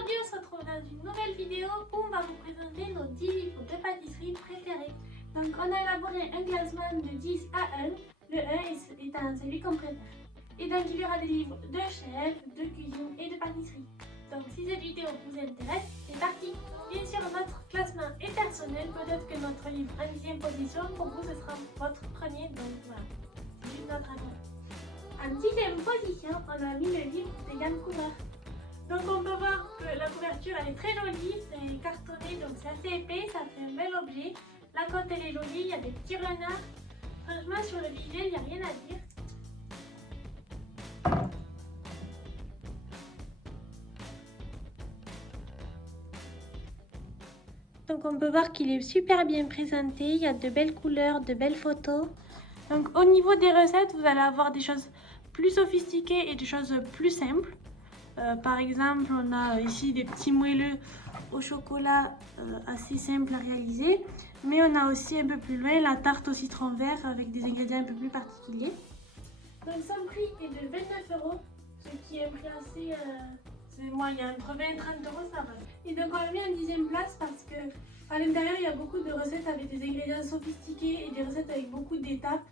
Aujourd'hui, on se retrouve dans une nouvelle vidéo où on va vous présenter nos 10 livres de pâtisserie préférés. Donc, on a élaboré un classement de 10 à 1, le 1 étant celui qu'on préfère. Et donc, il y aura des livres de chef, de cuisine et de pâtisserie. Donc, si cette vidéo vous intéresse, c'est parti! Bien sûr, notre classement est personnel, peut-être que notre livre en 10e position, pour vous, ce sera votre premier, donc voilà, c'est juste notre avis. En 10e position, on a mis le livre des gammes couleurs. Donc on peut voir que la couverture elle est très jolie, c'est cartonné donc c'est assez épais, ça fait un bel objet. La cote elle est jolie, il y a des petits renards. Franchement sur le visuel il n'y a rien à dire. Donc on peut voir qu'il est super bien présenté, il y a de belles couleurs, de belles photos. Donc au niveau des recettes vous allez avoir des choses plus sophistiquées et des choses plus simples. Par exemple, on a ici des petits moelleux au chocolat assez simples à réaliser. Mais on a aussi un peu plus loin la tarte au citron vert avec des ingrédients un peu plus particuliers. Donc son prix est de 29 €, ce qui est un prix assez moyen, entre 20 et 30 €, ça va. Et donc on l'a mis en 10e place parce que à l'intérieur il y a beaucoup de recettes avec des ingrédients sophistiqués et des recettes avec beaucoup d'étapes.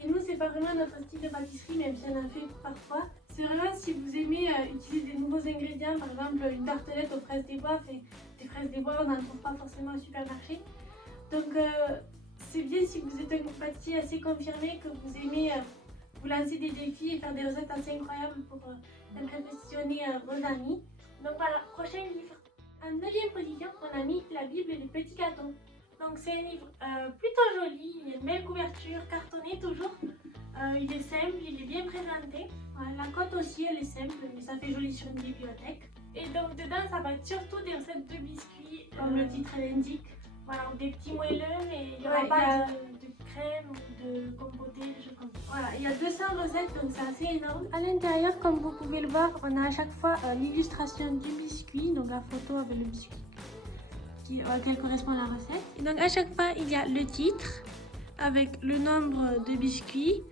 Et nous, c'est pas vraiment notre style de pâtisserie, même si on en fait parfois. C'est vraiment si vous aimez utiliser des nouveaux ingrédients, par exemple une tartelette aux fraises des bois, des fraises des bois, on n'en trouve pas forcément au supermarché. Donc c'est bien si vous êtes un pâtissier assez confirmé, que vous aimez vous lancer des défis et faire des recettes assez incroyables pour impressionner vos amis. Donc voilà, prochain livre. En 9e position, on a mis la Bible du petit gâteau. Donc c'est un livre plutôt joli, il y a une belle couverture, cartonné toujours. Il est simple, il est bien présenté. La cote aussi elle est simple, mais ça fait joli sur une bibliothèque. Et donc dedans ça va être surtout des recettes de biscuits, comme le titre l'indique. Voilà, des petits moelleux, mais il n'y aura pas de crème ou de compoté, des choses comme ça. Voilà, il y a 200 recettes, donc c'est assez énorme. À l'intérieur, comme vous pouvez le voir, on a à chaque fois l'illustration du biscuit, donc la photo avec le biscuit auquel correspond la recette. Et donc à chaque fois il y a le titre avec le nombre de biscuits,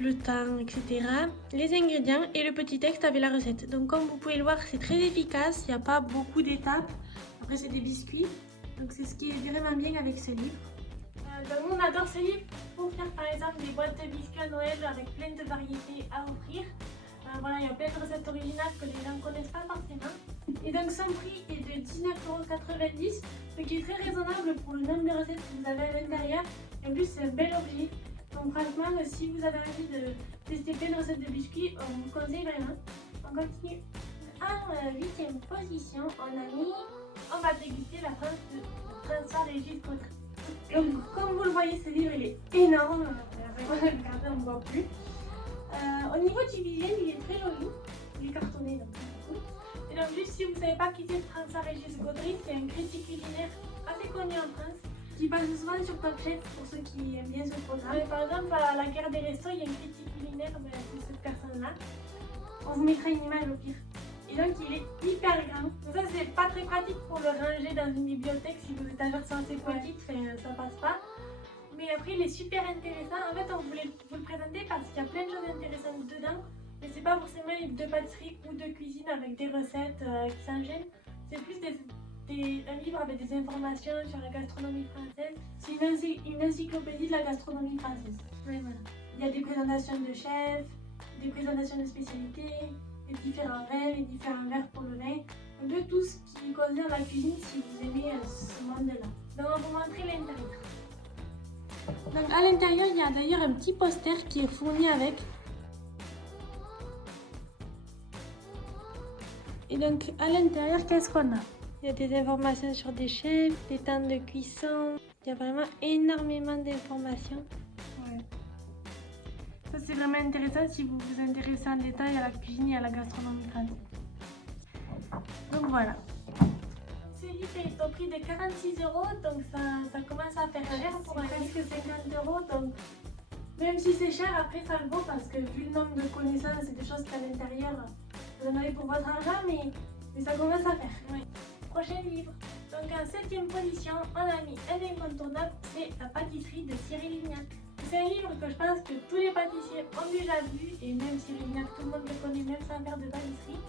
le temps, etc. Les ingrédients et le petit texte avec la recette. Donc comme vous pouvez le voir, c'est très efficace, il n'y a pas beaucoup d'étapes. Après c'est des biscuits, donc c'est ce qui est vraiment bien avec ce livre. Donc on adore ce livre pour faire par exemple des boîtes de biscuits à Noël avec plein de variétés à offrir. Voilà, il y a plein de recettes originales que les gens ne connaissent pas forcément. Et donc son prix est de 19,90 €, ce qui est très raisonnable pour le nombre de recettes que vous avez à l'intérieur. Et en plus c'est un bel objet. Donc franchement, si vous avez envie de tester plein de recettes de biscuits, on vous conseille vraiment. On continue. En 8e position, on va déguster la France de François Régis Gautry. Donc comme vous le voyez, ce livre il est énorme. Vraiment, regardez, on ne voit plus. Au niveau du visuel, il est très joli. Il est cartonné, donc c'est cool. Et donc juste si vous ne savez pas qui c'est François Régis Gautry, c'est un critique culinaire assez connu en France, qui passe souvent sur Top Chef pour ceux qui aiment bien ce programme. Par exemple, à la guerre des restos, il y a une critique culinaire de cette personne-là. On vous mettra une image au pire. Et donc il est hyper grand. Donc ça c'est pas très pratique pour le ranger dans une bibliothèque si vos étagères sont assez petites, ça passe pas. Mais après il est super intéressant. En fait on voulait vous le présenter parce qu'il y a plein de choses intéressantes dedans. Mais c'est pas forcément un livre de pâtisserie ou de cuisine avec des recettes qui s'enchaînent. C'est plus un livre avec des informations sur la gastronomie française. C'est une encyclopédie de la gastronomie française. Ouais, voilà. Il y a des présentations de chefs, des présentations de spécialités, les différents vins, les différents verres pour le vin. De tout ce qui concerne la cuisine si vous aimez ce monde-là. Donc on va vous montrer l'intérieur. Donc à l'intérieur, il y a d'ailleurs un petit poster qui est fourni avec. Et donc à l'intérieur, qu'est-ce qu'on a? Il y a des informations sur des chefs, des temps de cuisson. Il y a vraiment énormément d'informations. Ouais. Ça c'est vraiment intéressant si vous vous intéressez en détail à la cuisine et à la gastronomie française. Donc voilà. Ce livre est au prix de 46 €, donc ça commence à faire cher pour presque 50 €. Donc même si c'est cher, après ça le vaut parce que vu le nombre de connaissances et de choses qu'il y a à l'intérieur, vous en avez pour votre argent, mais ça commence à faire. Ouais. Prochain livre. Donc en 7e position, on a mis un incontournable, c'est La pâtisserie de Cyril Lignac. C'est un livre que je pense que tous les pâtissiers ont déjà vu, et même Cyril Lignac, tout le monde le connaît même sans faire de pâtisserie.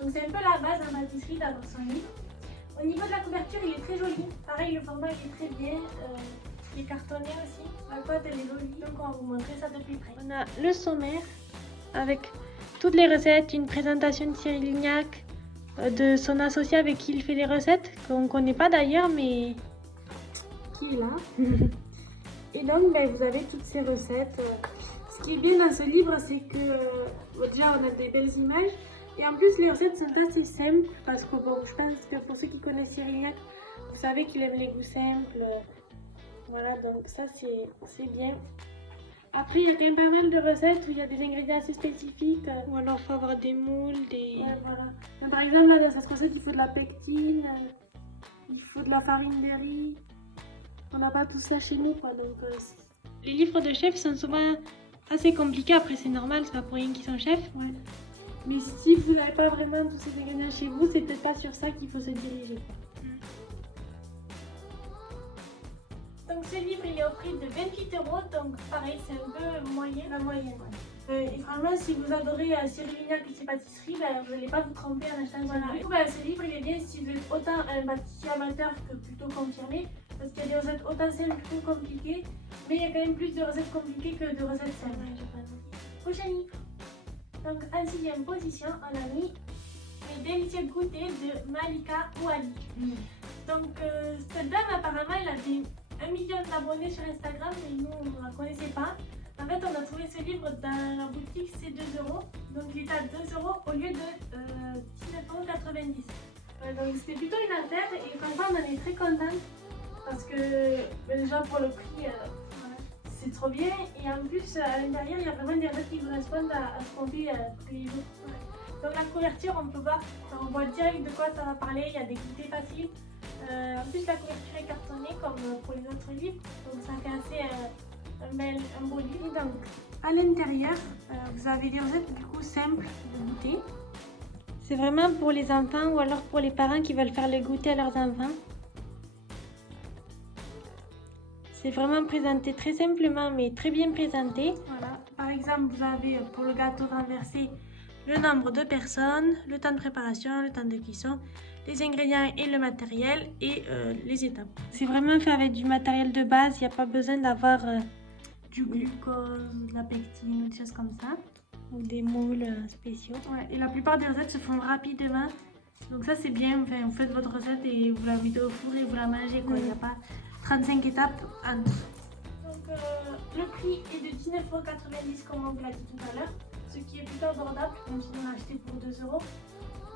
Donc c'est un peu la base en pâtisserie d'avoir son livre. Au niveau de la couverture, il est très joli. Pareil, le format il est très bien. Il est cartonné aussi. La cote elle est jolie. Donc on va vous montrer ça de plus près. On a le sommaire avec toutes les recettes, une présentation de Cyril Lignac, de son associé avec qui il fait les recettes, qu'on ne connaît pas d'ailleurs, mais qui est là. Et donc vous avez toutes ces recettes. Ce qui est bien dans ce livre, c'est que déjà on a des belles images. Et en plus, les recettes sont assez simples parce que bon, je pense que pour ceux qui connaissent Cyril Lignac, vous savez qu'il aime les goûts simples. Voilà, donc ça c'est bien. Après, il y a quand même pas mal de recettes où il y a des ingrédients assez spécifiques. Ou alors, il faut avoir des moules, des... Ouais, voilà. Donc, par exemple, là, dans cette recette, il faut de la pectine, il faut de la farine de riz. On n'a pas tout ça chez nous, quoi. Donc, les livres de chefs sont souvent assez compliqués. Après, c'est normal, c'est pas pour rien qu'ils sont chefs. Ouais. Mais si vous n'avez pas vraiment tous ces ingrédients chez vous, c'est peut-être pas sur ça qu'il faut se diriger. Donc ce livre il est au prix de 28 €, donc pareil c'est un peu moyen, la moyenne. Ouais. Et franchement si vous adorez Cyril Lignac et ses pâtisseries, vous n'allez pas vous tromper en achetant ce livre. Du coup, ce livre il est bien si vous êtes autant un pâtissier amateur que plutôt confirmé, parce qu'il y a des recettes autant simples que compliquées, mais il y a quand même plus de recettes compliquées que de recettes simples. Prochain livre. Donc en 6e position, on a mis les délicieux goûters de Malika Ouali. Donc cette dame apparemment elle a des 1 million d'abonnés sur Instagram, mais nous on ne la connaissait pas. En fait on a trouvé ce livre dans la boutique C2 €, donc il est à 2 € au lieu de 19,90 €. Donc c'était plutôt une affaire et franchement on en est très contente parce que déjà pour le prix c'est trop bien et en plus à l'intérieur il y a vraiment des recettes qui correspondent à ce qu'on fait tous les jours. Donc la couverture on peut voir, on voit direct de quoi ça va parler, il y a des goûters faciles. En plus la couverture est cartonnée comme pour les autres livres, donc ça fait assez un beau livre. Donc à l'intérieur vous avez des recettes du coup simples de goûter. C'est vraiment pour les enfants ou alors pour les parents qui veulent faire le goûter à leurs enfants. C'est vraiment présenté très simplement mais très bien présenté. Voilà. Par exemple vous avez pour le gâteau renversé le nombre de personnes, le temps de préparation, le temps de cuisson, les ingrédients et le matériel et les étapes. C'est vraiment fait avec du matériel de base, il n'y a pas besoin d'avoir du glucose, de la pectine, des choses comme ça. Ou des moules spéciaux. Ouais, et la plupart des recettes se font rapidement. Donc ça c'est bien, enfin, vous faites votre recette et vous la mettez au four et vous la mangez. Il n'y a pas 35 étapes entre. Donc le prix est de 19,90 € comme on vous l'a dit tout à l'heure. Ce qui est plutôt abordable, même si on l'a acheté pour 2 €.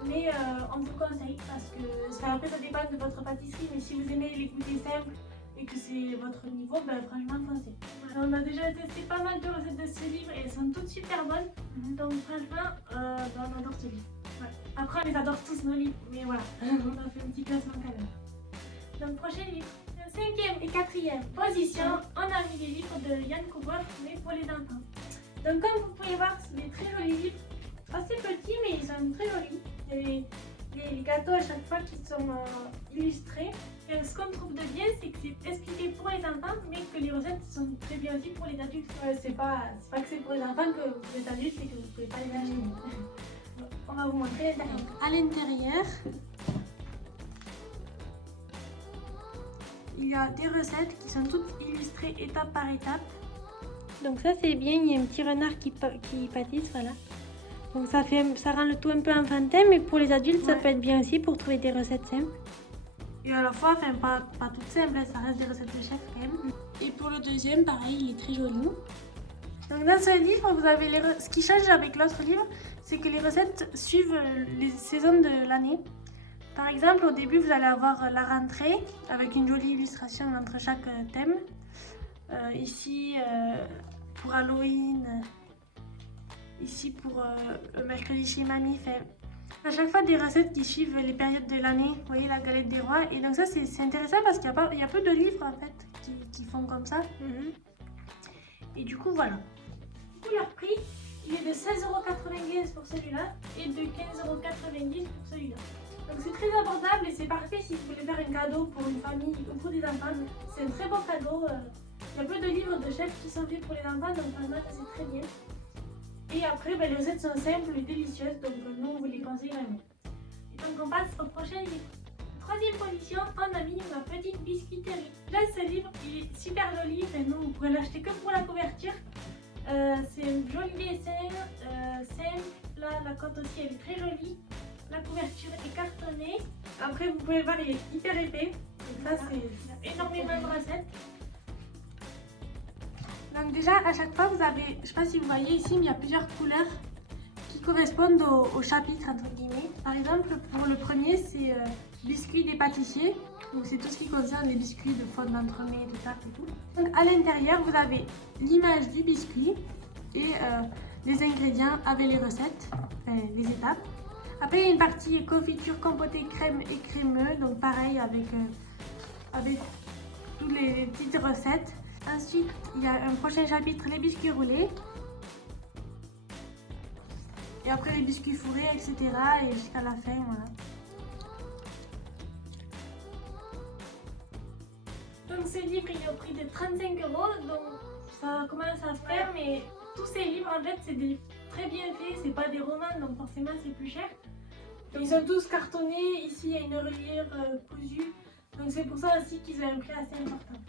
Mais on vous conseille parce que après ça dépend de votre pâtisserie, mais si vous aimez les goûters simples et que c'est votre niveau, franchement foncez. On a déjà testé pas mal de recettes de ce livre et elles sont toutes super bonnes. Donc franchement, on adore ce livre. Ouais. Après on les adore tous nos livres, mais voilà, on a fait un petit classement quand même. Donc prochain livre. 5e et 4e position, on a mis les livres de Yann Couvreur, mais pour les enfants. Donc comme vous pouvez voir, c'est des très jolis livres, assez petits mais ils sont très jolis. Il y a les gâteaux à chaque fois qui sont illustrés. Et ce qu'on trouve de bien, c'est que c'est expliqué pour les enfants, mais que les recettes sont très bien aussi pour les adultes. C'est pas que c'est pour les enfants que vous êtes adultes et que vous ne pouvez pas les acheter. On va vous montrer l'intérieur. À l'intérieur, il y a des recettes qui sont toutes illustrées étape par étape. Donc ça c'est bien, il y a un petit renard qui pâtisse, voilà. Donc ça rend le tout un peu enfantin, mais pour les adultes ça peut être bien aussi pour trouver des recettes simples. Et à la fois, enfin pas toutes simples, ça reste des recettes de chef quand même. Et pour le deuxième, pareil, il est très joli. Donc dans ce livre, vous avez ce qui change avec l'autre livre, c'est que les recettes suivent les saisons de l'année. Par exemple, au début, vous allez avoir la rentrée avec une jolie illustration entre chaque thème. Ici, pour Halloween, ici pour mercredi chez Mamie. À chaque fois, des recettes qui suivent les périodes de l'année. Vous voyez, la galette des rois. Et donc ça, c'est intéressant parce qu'il y a peu de livres en fait qui font comme ça. Et du coup, voilà. Du coup, leur prix, il est de 16,95 € pour celui-là et de 15,90 € pour celui-là. Donc c'est très abordable et c'est parfait si vous voulez faire un cadeau pour une famille ou pour des enfants. C'est un très bon cadeau. Il y a peu de livres de chefs qui sont faits pour les enfants, donc vraiment ça c'est très bien. Et après, les recettes sont simples et délicieuses, donc nous on vous les conseille vraiment. Donc on passe au prochain livre. Troisième position, on a mis ma petite biscuiterie. Là, ce livre il est super joli, non, vous pourrez l'acheter que pour la couverture. C'est un joli dessin, simple. Là, la cote aussi elle est très jolie. La couverture est cartonnée. Après, vous pouvez voir, il est hyper épais. Donc ça, c'est énormément de recettes. Donc déjà, à chaque fois, vous avez, je ne sais pas si vous voyez ici, mais il y a plusieurs couleurs qui correspondent au chapitre, entre guillemets. Par exemple, pour le premier, c'est biscuits des pâtissiers. Donc c'est tout ce qui concerne les biscuits de faute d'entremets, de tarte et tout. Donc à l'intérieur, vous avez l'image du biscuit et les ingrédients avec les recettes, enfin, les étapes. Après, il y a une partie confiture, compoté, crème et crémeux. Donc pareil avec toutes les petites recettes. Ensuite, il y a un prochain chapitre, les biscuits roulés. Et après les biscuits fourrés, etc. Et jusqu'à la fin, voilà. Donc ce livre, il est au prix de 35 €. Donc ça commence à se faire, mais tous ces livres, en fait, c'est des livres très bien faits. C'est pas des romans, donc forcément, c'est plus cher. Ils sont tous cartonnés. Ici, il y a une reliure cousue. Donc c'est pour ça aussi qu'ils ont un prix assez important.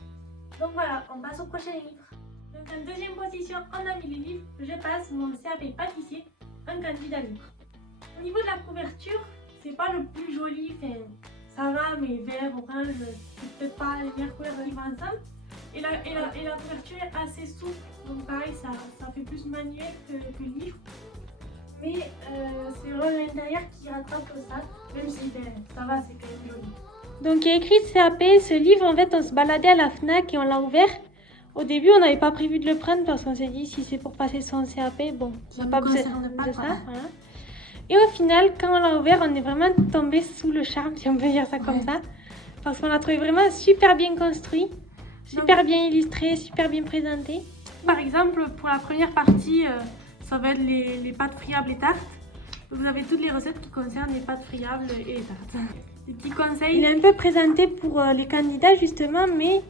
Donc voilà, on passe au prochain livre. Donc en deuxième position, on a mis les livres. Je passe mon CAP pâtissier, un candidat libre. Au niveau de la couverture, c'est pas le plus joli, enfin, ça va, mais vert, orange, c'est peut-être pas les meilleures couleurs qui vont ensemble. Et la couverture est assez souple, donc pareil, ça fait plus manuel que livre. Mais c'est vraiment l'intérieur qui rattrape ça, même si ça va, c'est quand même joli. Donc il y a écrit CAP, ce livre en fait on se baladait à la FNAC et on l'a ouvert. Au début on n'avait pas prévu de le prendre parce qu'on s'est dit si c'est pour passer son CAP, bon, on n'a pas besoin de ça. Voilà. Et au final quand on l'a ouvert on est vraiment tombé sous le charme, si on peut dire ça comme ça. Parce qu'on l'a trouvé vraiment super bien construit, super bien illustré, super bien présenté. Par exemple pour la première partie, ça va être les pâtes friables et tartes. Vous avez toutes les recettes qui concernent les pâtes friables et les tartes. Des petits conseils. Il est un peu présenté pour les candidats justement, mais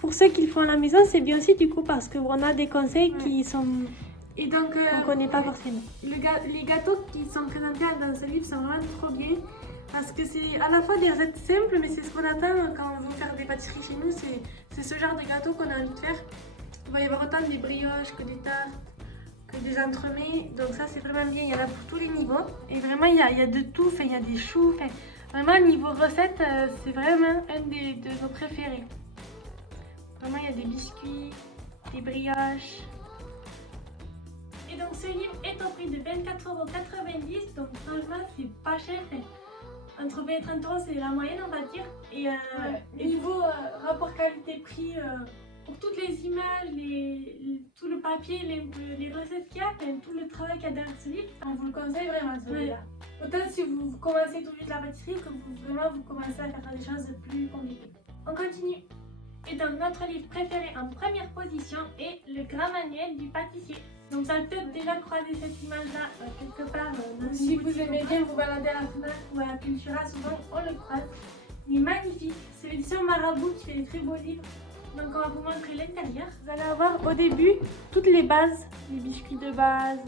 pour ceux qui le font à la maison, c'est bien aussi du coup parce qu'on a des conseils qui sont et donc qu'on ne connaît pas forcément. Les gâteaux qui sont présentés dans ce livre sont vraiment trop bien parce que c'est à la fois des recettes simples, mais c'est ce qu'on attend quand on veut faire des pâtisseries chez nous. C'est ce genre de gâteau qu'on a envie de faire. Il va y avoir autant des brioches que des tartes, que des entremets, donc ça c'est vraiment bien, il y en a pour tous les niveaux et vraiment il y a de tout, il y a des choux, vraiment niveau recette c'est vraiment un de nos préférés. Vraiment il y a des biscuits, des brioches. Et donc ce livre est au prix de 24,90 €, donc franchement c'est pas cher, entre 20 et 30 € c'est la moyenne on va dire. Et niveau rapport qualité-prix, pour toutes les images, tout le papier, les recettes qu'il y a, tout le travail qu'il y a derrière ce livre, on vous le conseille vraiment celui-là. Autant si vous commencez tout juste la pâtisserie que vous commencez à faire des choses plus compliquées. On continue. Et donc notre livre préféré en première position est le grand manuel du pâtissier. Donc vous avez peut-être déjà croisé cette image-là quelque part. Si vous aimez bien vous balader à la FNAC ou à la Cultura, souvent on le croise. Il est magnifique. C'est l'édition Marabout qui fait des très beaux livres. Donc on va vous montrer l'intérieur. Vous allez avoir au début toutes les bases, les biscuits de base,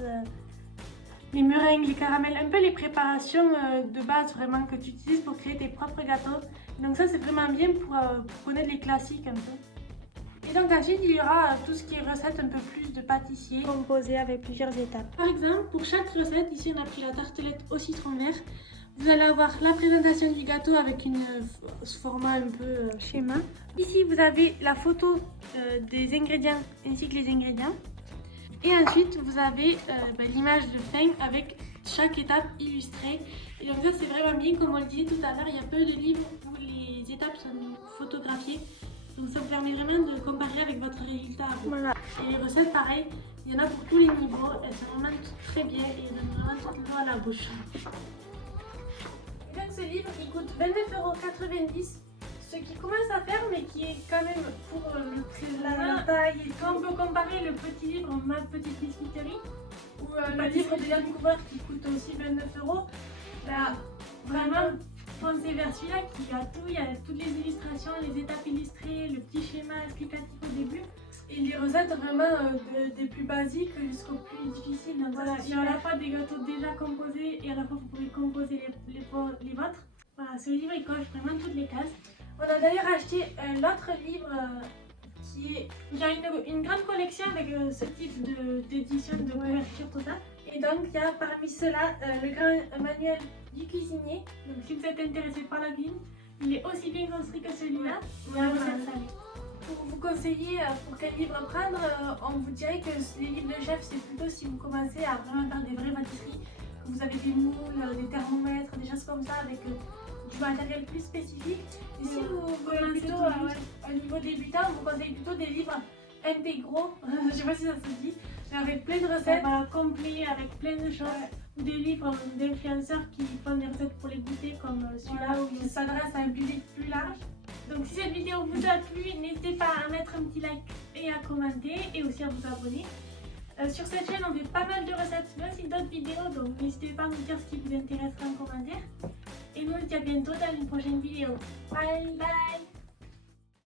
les meringues, les caramels, un peu les préparations de base vraiment que tu utilises pour créer tes propres gâteaux. Donc ça c'est vraiment bien pour connaître les classiques un peu. Et donc ensuite il y aura tout ce qui est recette un peu plus de pâtissier, composé avec plusieurs étapes. Par exemple pour chaque recette, ici on a pris la tartelette au citron vert. Vous allez avoir la présentation du gâteau avec ce format un peu schéma. Ici, vous avez la photo des ingrédients ainsi que les ingrédients. Et ensuite, vous avez l'image de fin avec chaque étape illustrée. Et donc ça, c'est vraiment bien. Comme on le disait tout à l'heure, il y a peu de livres où les étapes sont photographiées. Donc ça vous permet vraiment de comparer avec votre résultat. Voilà. Et les recettes, pareil, il y en a pour tous les niveaux. Elles sont vraiment toutes très bien et elles donnent vraiment tout l'eau à la bouche. Et donc ce livre il coûte 29,90 €, ce qui commence à faire mais qui est quand même pour la taille. Quand on peut comparer le petit livre Ma petite biscuiterie ou le livre de Yann Couvreur qui coûte aussi 29 €, là, vraiment foncez vers celui-là qui a tout, il y a toutes les illustrations, les étapes illustrées, le petit schéma explicatif au début. Et les recettes vraiment des plus basiques jusqu'aux plus difficiles. Donc voilà, il y a à la fois des gâteaux déjà composés et à la fois vous pouvez composer les vôtres. ce livre il coche vraiment toutes les cases. On a d'ailleurs acheté l'autre livre qui a une grande collection avec ce type d'édition de couverture totale. Et donc il y a parmi ceux-là le grand manuel du cuisinier. Donc si vous êtes intéressé par la cuisine, il est aussi bien construit que celui-là. La recette salée. Pour vous conseiller pour quel livre prendre, on vous dirait que les livres de chef c'est plutôt si vous commencez à vraiment faire des vraies pâtisseries, que vous avez des moules, des thermomètres, des choses comme ça avec du matériel plus spécifique. Et si vous commencez plutôt au niveau débutant, on vous conseille plutôt des livres intégraux, je sais pas si ça se dit, mais avec plein de recettes, complets, avec plein de choses. Ou des livres d'influenceurs qui font des recettes pour les goûter comme celui-là où ils s'adressent à un public plus large. Donc si cette vidéo vous a plu, n'hésitez pas à mettre un petit like et à commenter et aussi à vous abonner. Sur cette chaîne on fait pas mal de recettes mais aussi d'autres vidéos, donc n'hésitez pas à nous dire ce qui vous intéresse en commentaire. Et nous on se dit à bientôt dans une prochaine vidéo. Bye bye.